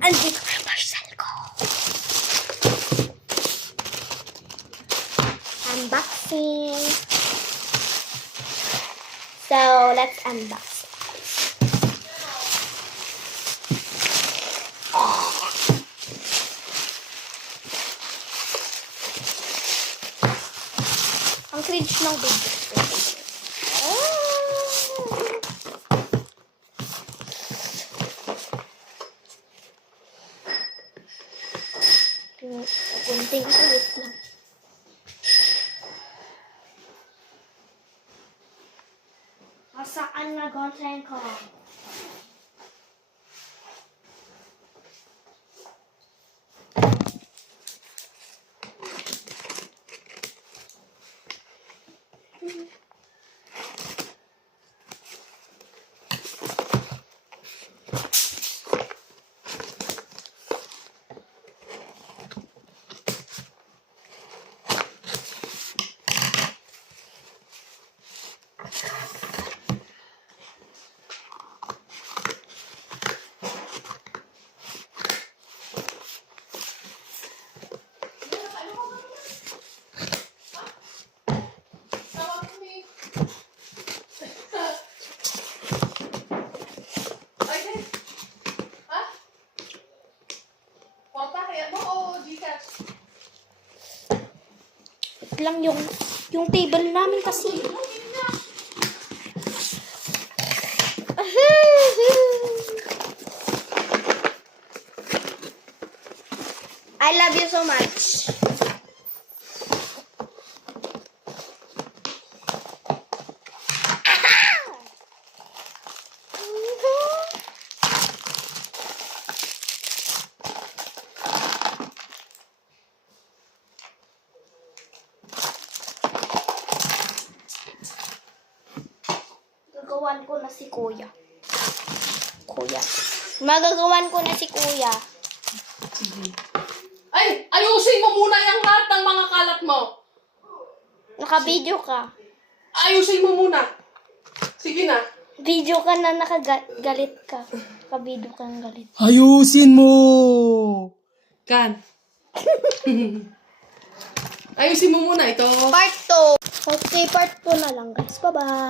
Andito na yung parcel ko. Unboxing. So, let's unbox. Ang cringe ng video. Kunting ulit lang. Masaan na content ko? Lang yung table namin kasi. I love you so much. Magagawan ko na si Kuya. Magagawan ko na si Kuya. Sige. Ay! Ayusin mo muna yung lahat ng mga kalat mo. Naka-video ka. Ayusin mo muna. Sige na. Video ka na nakagalit ka. Naka-video ka ng galit. Ayusin mo! Kan. Ayusin mo muna ito. Part 2. Okay, part 2 na lang guys. Bye-bye.